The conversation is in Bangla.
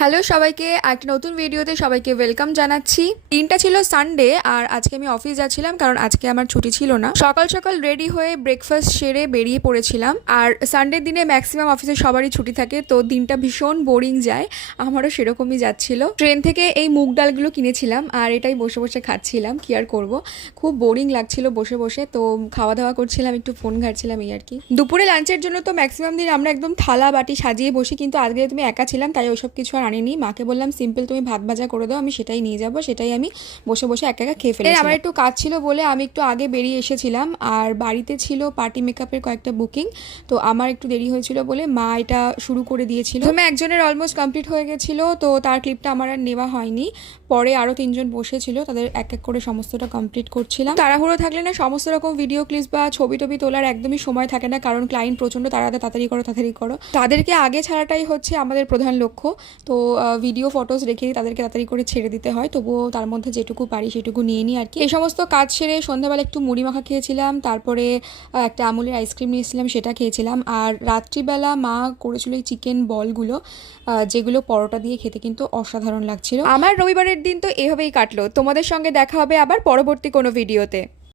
হ্যালো সবাইকে, একটা নতুন ভিডিওতে সবাইকে ওয়েলকাম জানাচ্ছি। দিনটা ছিল সানডে আর আজকে আমি অফিস যাচ্ছিলাম কারণ আজকে আমার ছুটি ছিল না। সকাল সকাল রেডি হয়ে ব্রেকফাস্ট সেরে বেরিয়ে পড়েছিলাম। আর সানডের দিনে ম্যাক্সিমাম অফিসে সবারই ছুটি থাকে, তো দিনটা ভীষণ বোরিং যায়। আমারও সেরকমই যাচ্ছিল। ট্রেন থেকে এই মুগ ডালগুলো কিনেছিলাম আর এটাই বসে বসে খাচ্ছিলাম, কি আর করব, খুব বোরিং লাগছিল বসে বসে। তো খাওয়া দাওয়া করছিলাম, একটু ফোন ঘাটছিলাম, এই আর কি। দুপুরে লাঞ্চের জন্য তো ম্যাক্সিমাম দিন আমরা একদম থালা বাটি সাজিয়ে বসি, কিন্তু আজকে তুমি একা ছিলাম তাই ওইসব কিছু আর আনিনি। মাকে বললাম সিম্পল তুমি ভাত ভাজা করে দাও, আমি সেটাই নিয়ে যাবো, সেটাই আমি বসে বসে একা একা খেয়ে ফেলেছি। আমার একটু কাজ ছিল বলে আমি একটু আগে বেরিয়ে এসেছিলাম। আর বাড়িতে ছিল পার্টি মেকআপের কয়েকটা বুকিং, তো আমার একটু দেরি হয়েছিল বলে মা এটা শুরু করে দিয়েছিল। প্রথমে একজনের অলমোস্ট কমপ্লিট হয়ে গেছিল, তো তার ক্লিপটা আমার আর নেওয়া হয়নি। পরে আরও তিনজন বসেছিল, তাদের এক এক করে সমস্তটা কমপ্লিট করছিলাম। তাড়াহুড়ো থাকলে না সমস্ত রকম ভিডিও ক্লিপস বা ছবি টবি তোলার একদমই সময় থাকে না, কারণ ক্লায়েন্ট প্রচণ্ড তাড়াতাড়ি করো। তাদেরকে আগে ছাড়াটাই হচ্ছে আমাদের প্রধান লক্ষ্য। তো ভিডিও ফটোস রেখে তাদেরকে তাড়াতাড়ি করে ছেড়ে দিতে হয়, তবুও তার মধ্যে যেটুকু পারি সেটুকু নিয়ে নিই আর কি। এই সমস্ত কাজ সেরে সন্ধ্যাবেলা একটু মুড়ি মাখা খেয়েছিলাম, তারপরে একটা আমুলের আইসক্রিম নিয়েছিলাম, সেটা খেয়েছিলাম। আর রাত্রিবেলা মা করেছিল এই চিকেন বলগুলো, যেগুলো পরোটা দিয়ে খেতে কিন্তু অসাধারণ লাগছিল। আমার রবিবারের দিন তো এভাবেই কাটলো। তোমাদের সঙ্গে দেখা হবে আবার পরবর্তী কোনো ভিডিওতে।